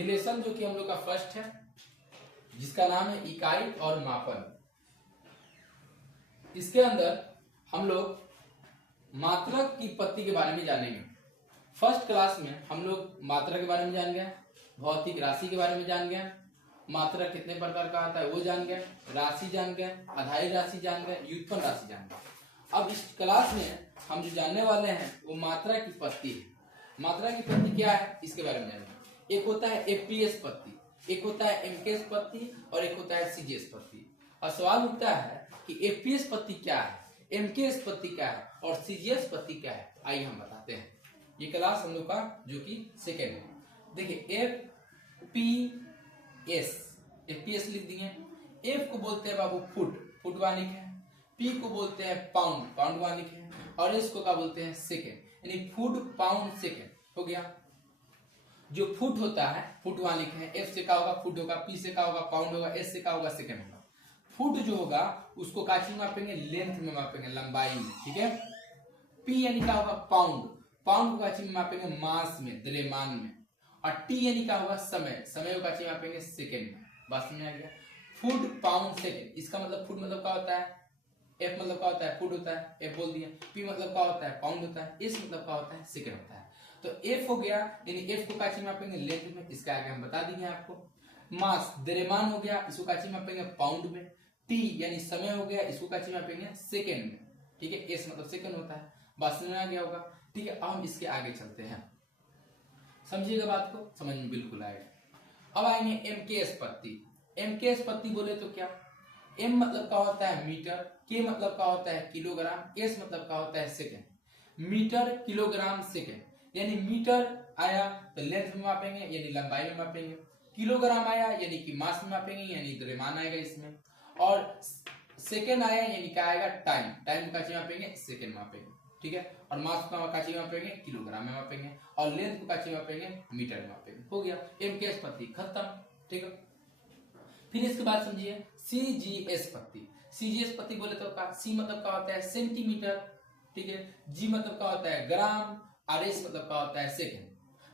ये लेसन जो कि हम लोग का फर्स्ट है, जिसका नाम है इकाई और मापन। इसके अंदर हम लोग मात्रक की उत्पत्ति के बारे में जानेंगे। फर्स्ट क्लास में हम लोग मात्रा के बारे में जान गए, भौतिक राशि के बारे में जान गए, मात्रा कितने प्रकार का आता है वो जान गए, राशि जान गए, आधारी राशि जान गए, व्युत्पन्न राशि जान गए। अब इस क्लास में हम जो जानने वाले हैं वो मात्रा की उत्पत्ति है। मात्रा की उत्पत्ति क्या है इसके बारे में जानेंगे। एक होता है एफपीएस उत्पत्ति, एक होता है एमकेएस उत्पत्ति और एक होता है सीजीएस उत्पत्ति। और सवाल उठता है कि एफपीएस उत्पत्ति क्या है, एमकेएस उत्पत्ति क्या है और सीजीएस उत्पत्ति क्या है। आइए हम बताते हैं। ये क्लास हम लोग का जो कि सेकेंड है। देखिए एफपीएस लिख दिए। एफ को बोलते हैं बाबू फुट, फुट वानिक है। पी को बोलते हैं पाउंड, पाउंड वानिक है। और एस को क्या बोलते हैं सेकेंड, यानी फुट पाउंड सेकेंड हो गया। जो फुट होता है फुट वानिक है। एफ से क्या होगा फुट होगा, पी से क्या होगा पाउंड होगा, एस से क्या होगा सेकेंड होगा। फुट जो होगा उसको काची मापेंगे, लेंथ में मापेंगे, लंबाई में, ठीक है। पी यानी क्या होगा पाउंड, पाउंड को काची में मापेंगे मास में, द्रव्यमान में। और टी यानी क्या होगा समय, समय को काची मापेंगे सेकेंड में। बात समझ आ गया। फुट पाउंड सेकेंड, इसका मतलब फुट मतलब क्या होता है, एफ मतलब क्या होता है फुट होता है, एफ बोल दिया। पी मतलब क्या होता है पाउंड होता है, एस मतलब क्या होता है सेकेंड होता है। तो एफ हो गया, यानी एफ को काची मापेंगे लेंथ में, इसका आगे हम बता देंगे आपको। मास द्रव्यमान हो गया, इसको काची मापेंगे पाउंड में। टी यानी समय हो गया, इसको काची मापेंगे सेकेंड में, ठीक है। एस मतलब सेकेंड होता है। बात समझ में आ गया होगा, ठीक है। अब हम इसके आगे चलते हैं, समझिएगा बात को, समझ में बिल्कुल आएगा। अब आएंगे एमकेएस उत्पत्ति। एमकेएस उत्पत्ति बोले तो क्या, एम मतलब क्या होता है मीटर, के मतलब क्या होता है किलोग्राम, एस मतलब क्या होता है सेकेंड। मीटर किलोग्राम सेकेंड, यानी मीटर आया तो लेंथ में मापेंगे यानी लंबाई में मापेंगे, किलोग्राम आया यानी कि मास में मापेंगे यानी द्रव्यमान आएगा इसमें, और सेकेंड आया यानी क्या आएगा टाइम, टाइम का चीज मापेंगे सेकेंड मापेंगे, ठीक है। और मास का चीज मापेंगे किलोग्राम में मापेंगे, और लेंथ का चीज मापेंगे मीटर में मापेंगे। हो गया एमकेएस उत्पत्ति खत्म, ठीक है। फिर इसके बाद समझिए सीजीएस उत्पत्ति। सीजीएस उत्पत्ति बोले तो क्या, सी मतलब क्या होता है सेंटीमीटर, ठीक है। जी मतलब क्या होता है ग्राम, और एस मतलब क्या होता है सेकेंड।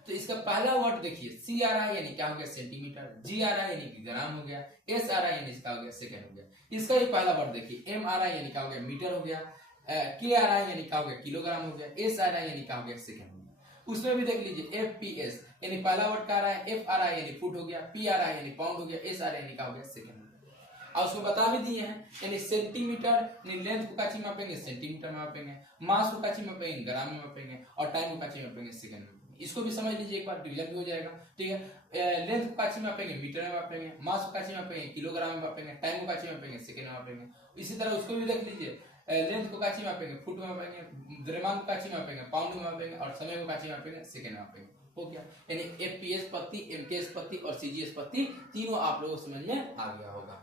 तो इसका पहला वर्ड देखिए, सी आ रहा है यानी क्या हो गया सेंटीमीटर, जी आ रहा है यानी कि ग्राम हो गया, एस आ रहा है यानी इसका हो गया सेकेंड हो गया। इसका ये पहला वर्ड देखिए, एम आ रहा है यानी क्या हो गया मीटर हो गया, के आ रहा है यानी क्या हो गया किलोग्राम हो गया, एस आ रहा है यानी क्या हो गया सेकेंड हो गया। उसमें भी देख लीजिए एफपीएस यानी पहला वर्ड का आ रहा है, एफ आ रहा है यानी फुट हो गया, पी आ रहा है यानी पाउंड हो गया, एस आ रहा है यानी क्या हो गया सेकेंड हो गया। और उसको बता भी दिए हैं, यानी सेंटीमीटर यानी लेंथ को काची मापेंगे सेंटीमीटर में मापेंगे, मास को काची मापेंगे ग्राम में मापेंगे, और टाइम को काची मापेंगे सेकेंड में। इसको भी समझ लीजिए एक बार, डिवीजन भी हो जाएगा, ठीक है। लेंथ को काची मापेंगे मीटर में मापेंगे, मास को काची मापेंगे किलोग्राम में मापेंगे, टाइम को काची मापेंगे सेकेंड में मापेंगे। इसी तरह उसको भी देख लीजिए, लेंथ को काची मापेंगे फुट में मापेंगे, द्रव्यमान को काची मापेंगे पाउंड में मापेंगे, और समय को काची मापेंगे सेकेंड में मापेंगे। हो गया, यानी एफपीएस उत्पत्ति, एमकेएस उत्पत्ति और सीजीएस उत्पत्ति तीनों आप लोगों को समझ में आ गया होगा।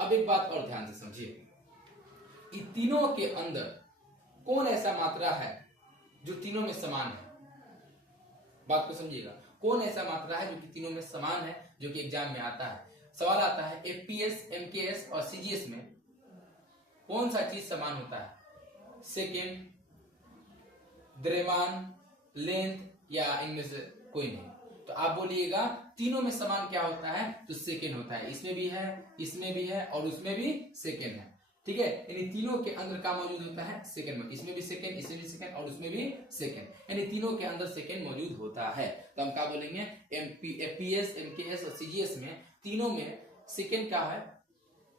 अब एक बात और ध्यान से समझिए, इन तीनों के अंदर कौन ऐसा मात्रा है जो तीनों में समान है। बात को समझिएगा, कौन ऐसा मात्रा है जो कि तीनों में समान है, जो कि एग्जाम में आता है। सवाल आता है एफपीएस, एमकेएस और सीजीएस में कौन सा चीज समान होता है, सेकेंड, द्रव्यमान, लेंथ, या इनमें से कोई नहीं। तो आप बोलिएगा तीनों में समान क्या होता है, तो सेकेंड होता है। इसमें भी है, इसमें भी है, और उसमें भी सेकेंड है, ठीक है। यानी तीनों के अंदर क्या मौजूद होता है सेकेंड में, इसमें भी सेकेंड, इसमें भी सेकेंड, और उसमें भी सेकेंड, यानी तीनों के अंदर सेकेंड मौजूद होता है। तो हम क्या बोलेंगे, एफपीएस, एमकेएस और सीजीएस में तीनों में सेकेंड क्या है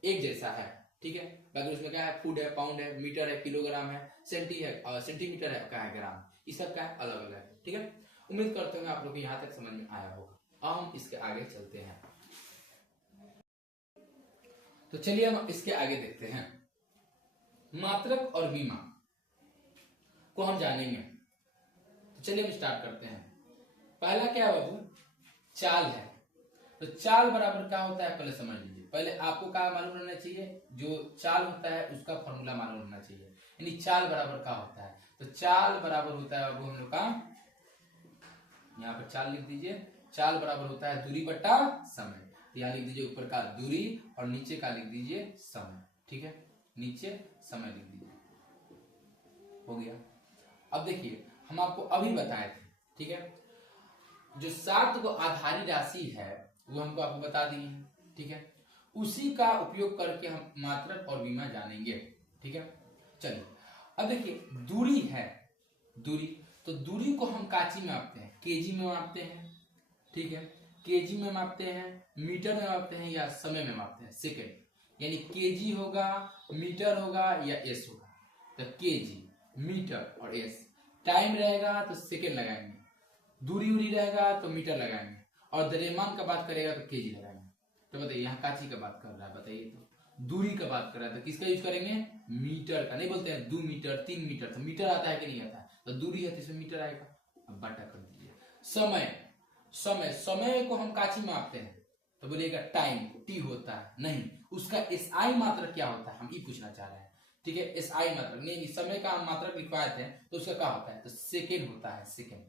एक जैसा है, ठीक है। बाकी उसमें क्या है फुट है, पाउंड है, मीटर है, किलोग्राम है, सेंटीमीटर है, क्या है ग्राम, ये सब क्या है अलग अलग है, ठीक है। उम्मीद करते हैं आप लोग को यहाँ तक समझ में आया होगा। अब हम इसके आगे चलते हैं, तो चलिए हम इसके आगे देखते हैं। मात्रक और विमाप को हम जानेंगे, तो चलिए हम स्टार्ट करते हैं। पहला क्या है बाबू, चाल है। तो चाल बराबर क्या होता है पहले समझ लीजिए। पहले आपको क्या मालूम रहना चाहिए, जो चाल होता है उसका फॉर्मूला मालूम रहना चाहिए। यानी चाल बराबर क्या होता है, तो चाल बराबर होता है बाबू हम लोग का, यहाँ पर चाल लिख दीजिए, चाल बराबर होता है दूरी बटा समय। तो यहाँ लिख दीजिए ऊपर का दूरी और नीचे का लिख दीजिए समय, ठीक है। नीचे समय लिख दीजिए, हो गया। अब देखिए हम आपको अभी बताए थे, ठीक है। जो 7 को आधारी राशि है वो हमको आपको बता दी है, ठीक है। उसी का उपयोग करके हम मात्रक और विमा जानेंगे, ठीक है। चलिए अब देखिए दूरी है, दूरी, तो दूरी को हम काची में मापते हैं, केजी में मापते हैं, ठीक है। केजी में मापते हैं, मीटर में मापते हैं, या समय में मापते हैं, सेकेंड। यानी केजी होगा, मीटर होगा या एस होगा। तो केजी, मीटर और एस। टाइम रहेगा तो सेकेंड लगाएंगे, दूरी उरी रहेगा तो मीटर लगाएंगे, और द्रव्यमान का बात करेगा तो केजी लगाएंगे। तो बताइए यहाँ काची का बात कर रहा है, बताइए तो दूरी का बात कर रहा है तो किसका यूज करेंगे, मीटर का। नहीं बोलते हैं 2 मीटर 3 मीटर, तो मीटर आता है कि नहीं आता है, तो दूरी है तो इसमें मीटर आएगा। अब बटा कर दीजिए। समय, समय, समय को हम काची मापते हैं, तो बोलिएगा टाइम, टी होता है, नहीं उसका एसआई मात्रक क्या होता है, हम ये पूछना चाह रहे हैं, ठीक है। एसआई मात्रक नहीं, समय का हम मात्रक लिखवाए थे तो उसका क्या होता है, तो सेकेंड होता है, सेकेंड।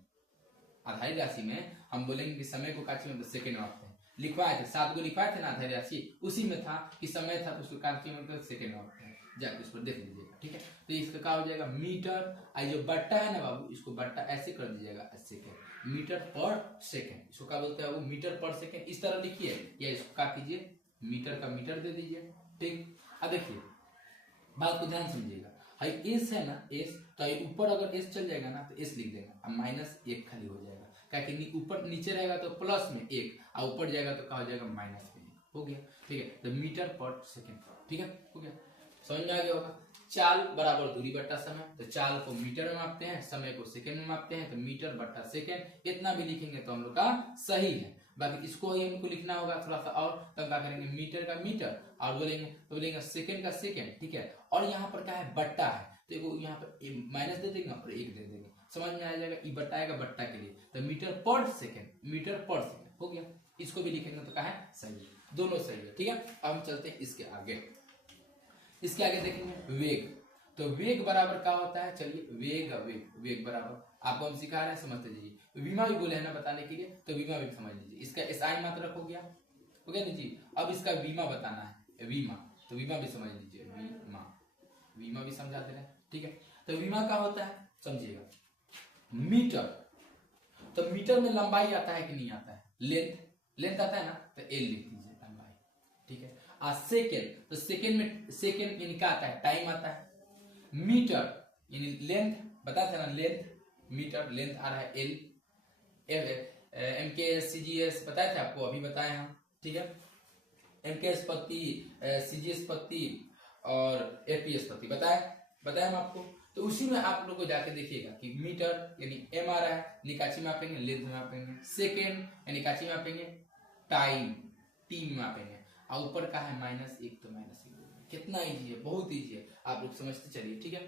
आधारी राशि में हम बोलेंगे कि समय को काची में सेकेंड मापते हैं, लिखवाए थे 7 को लिखवाए थे ना आधारी राशि, उसी में था कि समय था तो उसको काची में सेकेंड मापते हैं, जाके उस पर देख लीजिएगा, ठीक है। तो इसका क्या हो जाएगा, मीटर, आई जो बट्टा है ना बाबू, इसको बट्टा ऐसे कर दीजिएगा, सेकेंड, मीटर पर सेकेंड, इसको क्या बोलते हैं वो, मीटर पर सेकेंड, इस तरह लिखिए, या इसको क्या कीजिए, मीटर का मीटर दे दीजिए, ठीक। अब देखिए बात को ध्यान समझिएगा, हाई एस है ना, एस, तो ऊपर अगर एस चल जाएगा ना तो एस लिख देगा, अब -1 खाली हो जाएगा, क्या कि ऊपर नीचे रहेगा तो प्लस में 1, और ऊपर जाएगा तो क्या हो जाएगा, माइनस में 1, हो गया, ठीक है। तो मीटर पर सेकेंड, ठीक है, हो गया, समझ में आ गया होगा। चाल बराबर दूरी बट्टा समय, तो चाल को मीटर में मापते हैं, समय को सेकेंड में मापते हैं, तो मीटर बट्टा सेकेंड, इतना भी लिखेंगे तो हम लोग का सही है। बाकी इसको ही हमको लिखना होगा थोड़ा सा और, तो क्या करेंगे, मीटर का मीटर, और बोलेंगे तो बोलेंगे सेकेंड का सेकेंड, ठीक है। और यहाँ पर क्या है, बट्टा है, तो देखो यहाँ पर माइनस दे देंगे और 1 दे देंगे, समझ में आ जाएगा, ये बट्टा आएगा बट्टा के लिए, तो मीटर पर सेकेंड, मीटर पर सेकेंड, हो गया। इसको भी लिखेंगे तो क्या है, सही है, दोनों सही है, ठीक है। अब हम चलते हैं इसके आगे, इसके आगे देखेंगे वेग, तो वेग बराबर क्या होता है, चलिए वेग, वेग, वेग बराबर आपको हम सिखा रहे हैं, समझते जाइए। विमा भी बोले हैं ना बताने के लिए, तो विमा भी समझ लीजिए, इसका एसआई मात्रक हो गया, हो गया ना जी। अब इसका बीमा बताना है, बीमा, तो बीमा भी समझ लीजिए, बीमा, बीमा भी समझा दे रहे हैं, ठीक है। तो बीमा क्या होता है समझिएगा, मीटर, तो मीटर में लंबाई आता है कि नहीं आता है, लेंथ, लेंथ आता है ना, तो एल लिख दीजिए लंबाई, ठीक है। सेकेंड, तो सेकेंड में, सेकेंड यानी क्या आता है, टाइम आता है। मीटर यानी लेंथ, बताया था ना लेंथ, मीटर, लेंथ आ रहा है एल। एमकेएस सीजीएस बताया था आपको, अभी बताए हम, ठीक है। एमकेएस पत्ती, सीजीएस पत्ती और एपीएस पत्ती बताया हम आपको। तो उसी में आप लोग को जाके देखिएगा कि मीटर यानी एम आ रहा है, निकाची मापेंगे, लेंथ मापेंगे, सेकेंड यानी काची मापेंगे, टाइम, टी मापेंगे, और ऊपर का है -1 तो -1, कितना इजी है, बहुत इजी है, आप लोग समझते चलिए, ठीक है।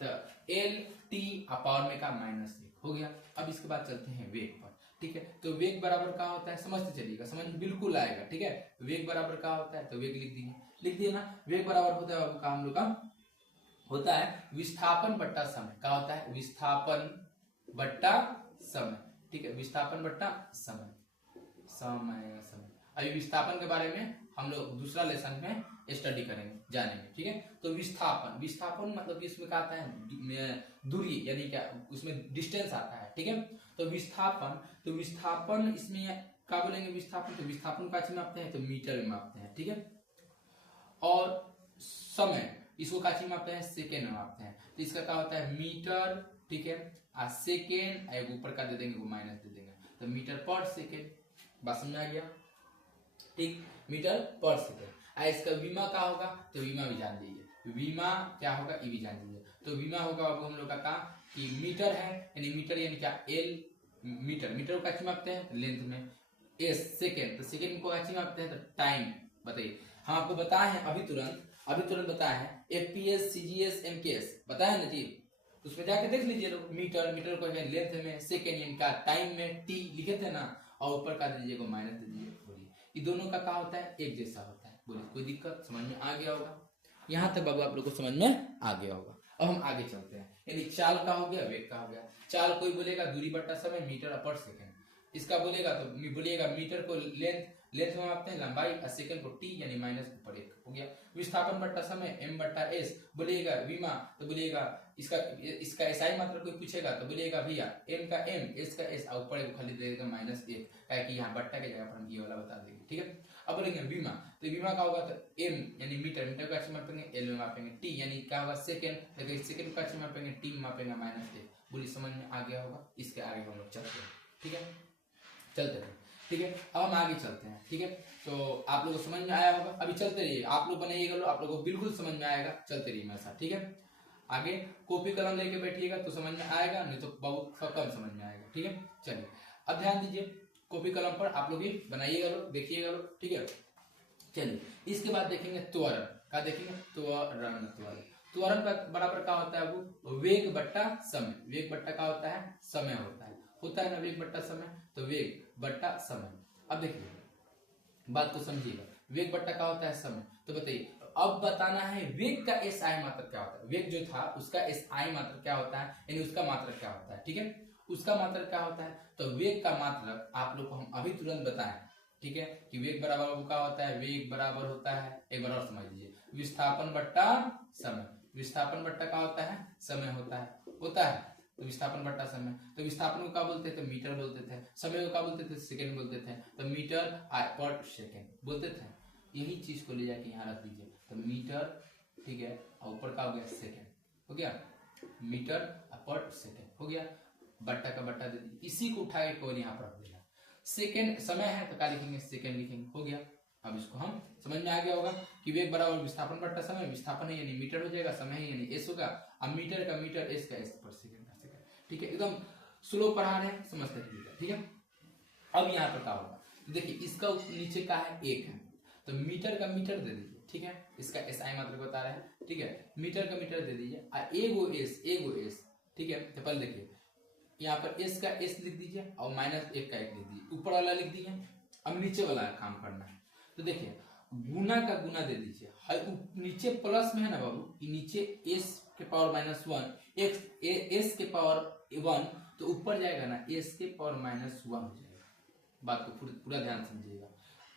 तो एल टी पावर में का -1 हो गया। अब इसके बाद चलते हैं वेग पर, ठीक है। तो वेग बराबर क्या होता है समझते चलिएगा, समझ बिल्कुल आएगा, ठीक है। वेग बराबर क्या होता है, तो वेग लिख दिए ना, वेग बराबर होता है आपका, हम लोग का होता है विस्थापन बट्टा समय, क्या होता है, विस्थापन बट्टा समय, ठीक है, विस्थापन बट्टा समय, समय समय। अभी विस्थापन के बारे में हम लोग दूसरा लेसन में स्टडी करेंगे, जानेंगे, ठीक है। तो विस्थापन, विस्थापन मतलब कि इसमें क्या आता है, दूरी यानी क्या, उसमें डिस्टेंस आता है, ठीक है। तो विस्थापन, तो विस्थापन इसमें क्या बोलेंगे, विस्थापन, तो विस्थापन का मापते हैं तो मीटर में मापते हैं, ठीक है। और समय, इसको काची मापते हैं, सेकेंड में मापते हैं, तो इसका क्या होता है, मीटर, ठीक है, और सेकेंड ऊपर का दे देंगे, वो माइनस दे देंगे, तो मीटर पर सेकेंड, बात समझ आ गया, ठीक, मीटर पर सेकेंड। इसका बीमा क्या होगा, तो बीमा भी जान दीजिए, बीमा क्या होगा ये भी जान दीजिए। तो बीमा होगा अब हम लोग का काम कि मीटर है, यानी मीटर यानी क्या, एल, मीटर, मीटर को काची मापते हैं लेंथ में, एस सेकेंड, तो सेकेंड को काची मापते हैं तो टाइम, बताइए। हाँ आपको बताए हैं अभी तुरंत बताए हैं, एपीएस सीजीएस एमकेएस बताया ना जी, उसमें जाके देख लीजिए लोग, मीटर, मीटर को लेंथ में, सेकेंड यानी का टाइम में, टी लिखे थे ना, और ऊपर का दीजिएगा माइनस दे दीजिए, बोलिए ये दोनों का क्या होता है, एक जैसा होता है, बोलिए कोई दिक्कत, समझ में आ गया होगा, यहाँ तक बाबू आप लोग को समझ में आ गया होगा। अब हम आगे चलते हैं, यानी चाल का हो गया, वेग का हो गया। चाल कोई बोलेगा दूरी बट्टा समय, मीटर पर सेकेंड, इसका बोलेगा तो बोलिएगा मीटर को लेंथ, लेंथ में मापते हैं लंबाई और सेकंड को टी यानी माइनस ऊपर 1 हो गया। विस्थापन बट्टा समय m बट्टा एस, बोलिएगा विमा तो बोलिएगा इसका एसआई मात्रा कोई पूछेगा तो बोलिएगा भैया m का m s का s और ऊपर को खाली दे देगा -1, ताकि यहाँ बट्टा के जगह पर हम ये वाला बता देंगे, ठीक है। अब बोलेंगे विमा, तो विमा का होगा तो m यानी मीटर, मीटर का अच्छे मापेंगे, l में मापेंगे, t यानी क्या होगा सेकंड, तो सेकंड का अच्छे मापेंगे, t में मापेंगे -1। बोली समझ में आ गया होगा। इसके आगे हम लोग चलते हैं, ठीक है, चलते हैं, ठीक है। अब हम आगे चलते हैं, ठीक है। तो आप लोगों को समझ में आया होगा, अभी चलते रहिए, आप लोग बनाइएगा, आप लोगों को बिल्कुल समझ में आएगा, चलते रहिए मेरे साथ, ठीक है। आगे कॉपी कलम लेके बैठिएगा तो समझ में आएगा, नहीं तो बहुत कम समझ में आएगा, ठीक है। चलिए अब ध्यान दीजिए, कॉपी कलम पर आप लोग भी बनाइएगा, देखिएगा, ठीक है। चलिए इसके बाद देखेंगे त्वरण का, देखेंगे त्वरण। त्वरण का बराबर क्या होता है, वो वेग बट्टा समय, वेग बट्टा क्या होता है, समय होता है ना, वेग बट्टा समय, तो वेग बट्टा समय। अब देखिए बात को समझिएगा, वेग बट्टा क्या होता है, समय, तो बताइए अब बताना है वेग का एसआई मात्रक क्या होता है। वेग जो था उसका एसआई मात्रक क्या होता है, यानी उसका मात्रक क्या होता है, ठीक है, उसका मात्रक क्या होता है। तो वेग का मात्रक आप लोग को हम अभी तुरंत बताएं, ठीक है, कि वेग बराबर क्या होता है, वेग बराबर होता है, एक बार और समझ लीजिए, विस्थापन बट्टा समय, विस्थापन बट्टा क्या होता है, समय होता है, तो विस्थापन बट्टा समय, तो विस्थापन को क्या बोलते थे, मीटर बोलते थे, समय को क्या बोलते थे, सेकंड बोलते थे, तो मीटर पर सेकंड बोलते थे। यही चीज को ले जाके यहाँ रख दीजिए, तो मीटर, ठीक है, और ऊपर का हो गया सेकंड, हो गया मीटर पर सेकंड, हो गया, बट्टा का बट्टा दे दीजिए, इसी को उठा के केवल यहाँ पर रख देना। सेकंड समय है तो क्या लिखेंगे, सेकंड लिखेंगे, हो गया। अब इसको हम समझ में आ गया होगा कि वेग बराबर विस्थापन बट्टा समय, विस्थापन है यानी मीटर हो जाएगा, समय है यानी एस होगा, अब मीटर का मीटर, एस का एस पर सेकंड का सेकंड, ठीक है, एकदम स्लो पढ़ा रहे हैं, समझते रहिएगा, ठीक है। अब यहाँ पर क्या होगा, देखिए इसका नीचे का है 1 है, तो मीटर का मीटर दे दीजिए, ठीक है, इसका एसआई मात्रक बता रहे हैं, ठीक है, मीटर का मीटर दे दीजिए, एगो एस, ठीक है। तो पहले देखिए यहाँ पर एस का एस लिख दीजिए और -1 का 1 लिख दीजिए, ऊपर वाला लिख दीजिए, अब नीचे वाला काम करना है, तो देखिए गुना का गुना दे दीजिए, नीचे प्लस में है ना बाबू, नीचे एस के पावर -1, एस के पावर 1, तो ऊपर जाएगा ना एस के पावर -1 हो जाएगा। बात को पूरा ध्यान समझिएगा,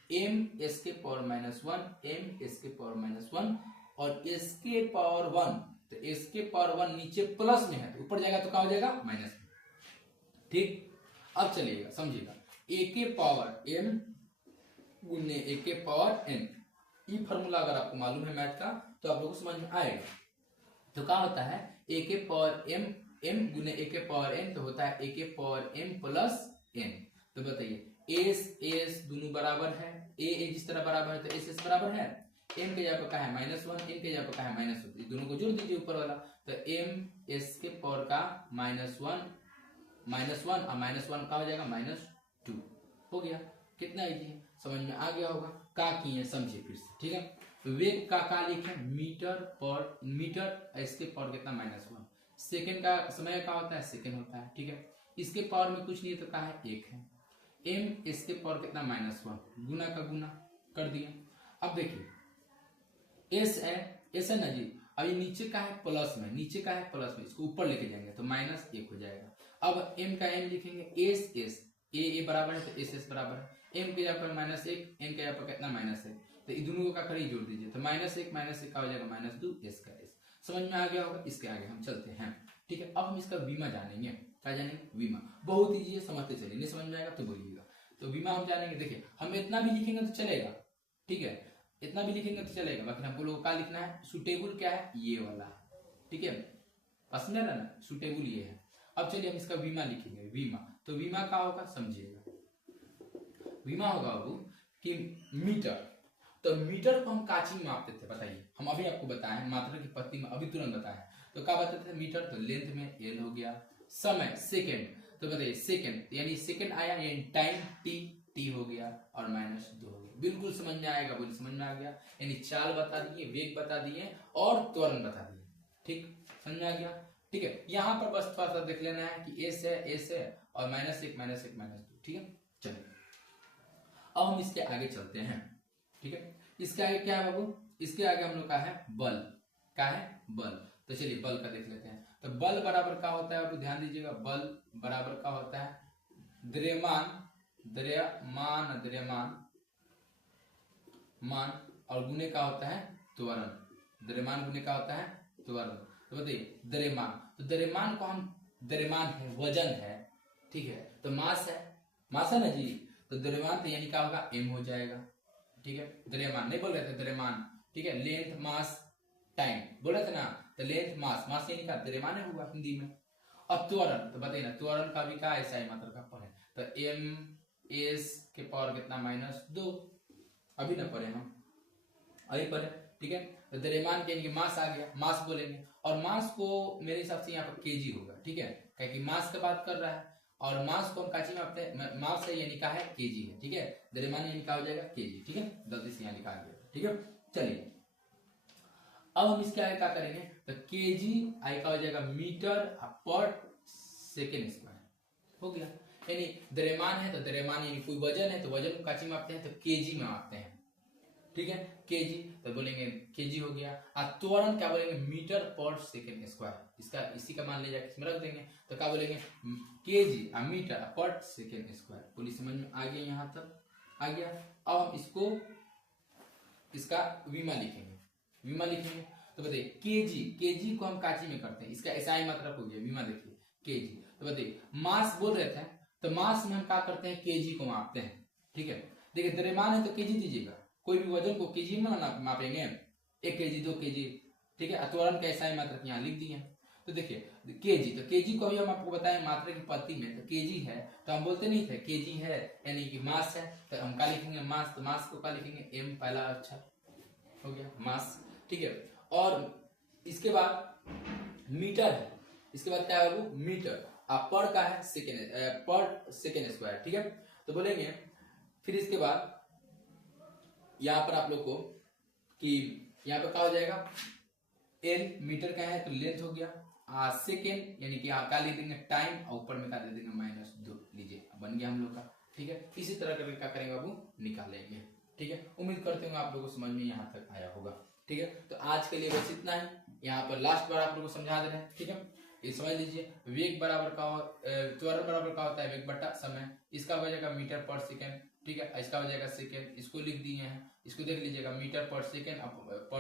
एम एस के पावर -1, एम एस के पावर -1 और एस के पावर 1, तो एस के पावर 1 नीचे प्लस में है तो ऊपर जाएगा तो क्या हो जाएगा, माइनस में, ठीक। अब चलिएगा समझिएगा, ए के पावर एम गुने ए के पावर एन, ये फॉर्मूला अगर आपको मालूम है मैथ का तो आप लोगों को समझ में आएगा। तो क्या होता है, ए के पावर एम गुने ए के पावर एन, तो होता है ए के पावर एम प्लस एन। तो बताइए एस दोनों बराबर है, ए जिस तरह बराबर है तो एस बराबर है, एम के जगह पर क्या है -1, एन के जगह पर क्या है -1, दोनों को जोड़ दीजिए ऊपर वाला, तो एम एस के पावर का -1 और -1 का हो जाएगा -2, हो गया। कितना इजी है, समझ में आ गया होगा, का की है समझिए फिर से, ठीक है। वेग का लिखे मीटर, इसके पावर कितना -1, सेकंड का समय का होता है सेकंड होता है, ठीक है, इसके पावर में कुछ नहीं है तो क्या है 1 है, एम इसके पावर कितना -1, गुना का गुना कर दिया। अब देखिए एस है ना जी, अभी नीचे का है प्लस में, नीचे का है प्लस में, इसको ऊपर लेके जाएंगे तो -1 हो जाएगा। अब m का m लिखेंगे, एस ए बराबर है तो एस बराबर है, m के जगह पर -1, n के जगह पर कितना -1, तो इन दोनों का करीब जोड़ दीजिए, तो -1 का हो जाएगा -2, एस का एस। समझ में आ गया होगा, इसके आगे हम चलते हैं, ठीक है। अब हम इसका बीमा जानेंगे, क्या जानेंगे, बीमा, बहुत ईजी है, समझते चलिए, नहीं समझ में आएगा तो बोलिएगा। तो बीमा हम जानेंगे, देखिए हम इतना भी लिखेंगे तो चलेगा, ठीक है, इतना भी लिखेंगे तो चलेगा, बाकी हमको लोग क्या लिखना है, सुटेबल क्या है, ये वाला, ठीक है, पसंद है ना, सुटेबल ये है। अब चलिए हम इसका बीमा लिखेंगे, बीमा, तो बीमा क्या होगा समझिएगा, बीमा होगा बाबू कि मीटर, तो मीटर को हम काची मापते थे, बताइए, हम अभी आपको बताएं, मात्रा की पत्ती में अभी तुरंत बताएं, तो क्या बताते थे, मीटर, तो लेंथ में एल हो गया, समय सेकंड, तो बताइए सेकंड यानी सेकंड आया यानी टाइम टी हो गया और -2 हो गया। बिल्कुल समझ में आएगा, बोलिए समझ में आ गया, यानी चाल बता दिए, वेग बता दिए और त्वरण बता दिए, ठीक, समझ में आ गया, ठीक है। यहाँ पर बस थोड़ा सा देख लेना है कि एस है और -1, -2, ठीक है। चलिए अब हम इसके आगे चलते हैं, ठीक है। इसके आगे क्या है बाबू, इसके आगे हम लोग का है बल, क्या है बल, तो चलिए बल का देख लेते हैं। तो बल बराबर क्या होता है बाबू, ध्यान दीजिएगा, बल बराबर क्या होता है, द्रव्यमान मान और गुने का होता है त्वरण, द्रव्यमान गुने का होता है त्वरण। तो बताइए द्रव्यमान, तो द्रव्यमान को हम, द्रव्यमान है वजन है, ठीक है, तो मास है, मास है ना जी, तो द्रव्यमान तो यानी क्या होगा m हो जाएगा, ठीक है। द्रव्यमान नहीं बोल रहे थे, द्रव्यमान, ठीक है, लेंथ मास टाइम बोल रहे थे ना, तो लेंथ मास, मास यानी क्या द्रव्यमान होगा हिंदी में। अब त्वरण, तो बताइए ना त्वरण का भी क्या ऐसा ही मात्रा का पढ़े, तो m s के पावर कितना -2, अभी ना पढ़े हम, अभी पढ़े, ठीक है। तो द्रव्यमान के यानी मास आ गया, मास बोलेंगे, और मास को मेरे हिसाब से यहाँ पर केजी होगा, ठीक है, क्योंकि मास की बात कर रहा है, और मास को हम काची में मापते हैं, मास है यानी क्या है केजी है, ठीक है, द्रव्यमान यानी क्या हो जाएगा केजी, ठीक है, गलती से यहाँ लिखा गया, ठीक है। चलिए अब हम इसके आगे क्या करेंगे, तो केजी आई का हो जाएगा मीटर पर सेकेंड स्क्वायर, हो गया। यानी द्रव्यमान है तो द्रव्यमान यानी कोई वजन है तो वजन को काची मापते हैं, तो केजी में मापते हैं, ठीक है, केजी, तो बोलेंगे केजी हो गया। और त्वरण क्या बोलेंगे, मीटर पर सेकेंड स्क्वायर, इसका इसी का मान ले जाकर इसमें रख देंगे, तो क्या बोलेंगे केजी और मीटर पर सेकेंड स्क्वायर। पूरी समझ में आ गया, यहाँ तक आ गया। अब हम इसको, इसका विमा लिखेंगे, विमा लिखेंगे, तो बताइए केजी, केजी को हम काची में करते हैं, इसका ऐसा ही मतलब हो गया विमा, देखिए केजी, तो बताइए मास बोल रहे थे, तो मास में हम क्या करते हैं केजी को मापते हैं, ठीक है। देखिए द्रव्यमान है तो केजी दीजिएगा, कोई भी वजन को केजी में मापेंगे, 1 केजी 2 केजी, ठीक है। त्वरण का ऐसा ही मात्रक यहाँ लिख दिए, तो देखिए केजी, तो केजी को भी हम आपको बताएं मात्रा की पद्धति में, तो केजी है तो हम बोलते नहीं थे केजी है यानी कि मास है, तो हम क्या लिखेंगे मास, तो मास को क्या लिखेंगे m, पहला अक्षर हो गया मास, ठीक है। और इसके बाद मीटर है, इसके बाद क्या है वो मीटर, पर का है सेकेंड, पर सेकेंड स्क्वायर, ठीक है। तो बोलेंगे फिर इसके बाद यहाँ पर आप लोग को कि यहाँ पर क्या हो जाएगा, एल मीटर का है तो लेंथ हो गया, सेकेंड यानी कि क्या लिख देंगे टाइम, और ऊपर में क्या दे देंगे -2, लीजिए बन गया हम लोग का, ठीक है। इसी तरह करके क्या करेंगे बाबू, निकालेंगे, ठीक है। उम्मीद करते हैं आप लोगों को समझ में यहाँ तक आया होगा, ठीक है। तो आज के लिए बस इतना ही, यहाँ पर लास्ट बार आप लोगों को समझा दे रहे हैं, ठीक है। ये समझ लीजिए वेग बराबर का, त्वरण बराबर का होता है वेग बटा समय, इसका हो जाएगा मीटर पर सेकेंड, ठीक है, इसका हो जाएगा सेकेंड, इसको लिख दिए हैं, इसको देख लीजिएगा मीटर पर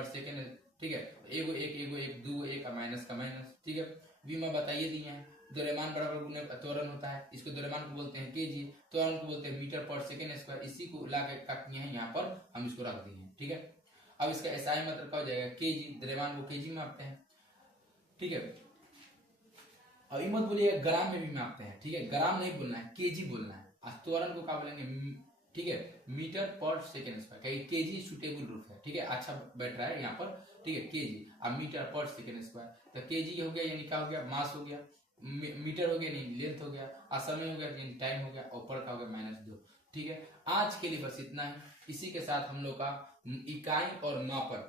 सेकेंड, ठीक है, एगो एक दो एक माइनस का माइनस, ठीक है। विमा बताइए दिए हैं, द्रव्यमान बराबर गुने त्वरण होता है, इसको द्रव्यमान को बोलते हैं केजी, त्वरण को बोलते हैं मीटर पर सेकेंड स्क्वायर, इसी को ला के काट किए हैं यहाँ पर हम इसको रख दिए हैं, ठीक है। अब इसका ऐसा ही मतलब क्या हो जाएगा केजी, द्रव्यमान को केजी में मापते हैं, ठीक है। अब ये मत बोलिए ग्राम में भी मापते हैं, ठीक है, ग्राम नहीं बोलना है केजी बोलना है, त्वरण को क्या बोलेंगे, ठीक है, मीटर पर सेकेंड स्क्वायर, कहीं केजी सुटेबल रूप है, ठीक है, अच्छा बैठ रहा है यहाँ पर, ठीक है, केजी और मीटर पर सेकेंड स्क्वायर, तो केजी हो गया यानी क्या हो गया मास हो गया, मीटर हो गया यानी लेंथ हो गया, और समय हो गया यानी टाइम हो गया, ऊपर का हो गया -2, ठीक है। आज के लिए बस इतना ही, इसी के साथ हम लोग का इकाई और मापन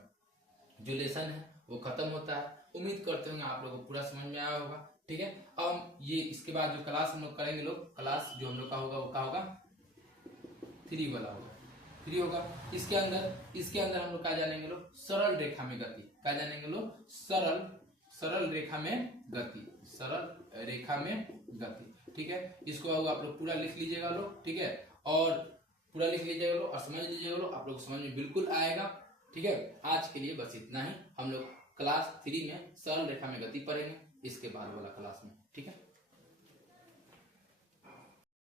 जो लेसन है वो खत्म होता है। उम्मीद करते हैं आप लोगों को पूरा समझ में आया होगा, ठीक है। अब ये इसके बाद जो क्लास हम लोग करेंगे, लोग क्लास जो हम लोग का होगा वो क्या होगा 3 वाला होगा, 3 होगा। इसके अंदर हम लोग क्या जानेंगे लोग, सरल रेखा में गति, क्या जानेंगे लोग, सरल रेखा में गति, सरल रेखा में गति, ठीक है। इसको आप लोग पूरा लिख लीजिएगा लोग, ठीक है, और पूरा लिख लीजिएगा लोग और समझ लीजिएगा लोग, आप लोग समझ में बिल्कुल आएगा, ठीक है। आज के लिए बस इतना ही, हम लोग क्लास 3 में सरल रेखा में गति पढ़ेंगे, इसके बाद वाला क्लास में, ठीक है।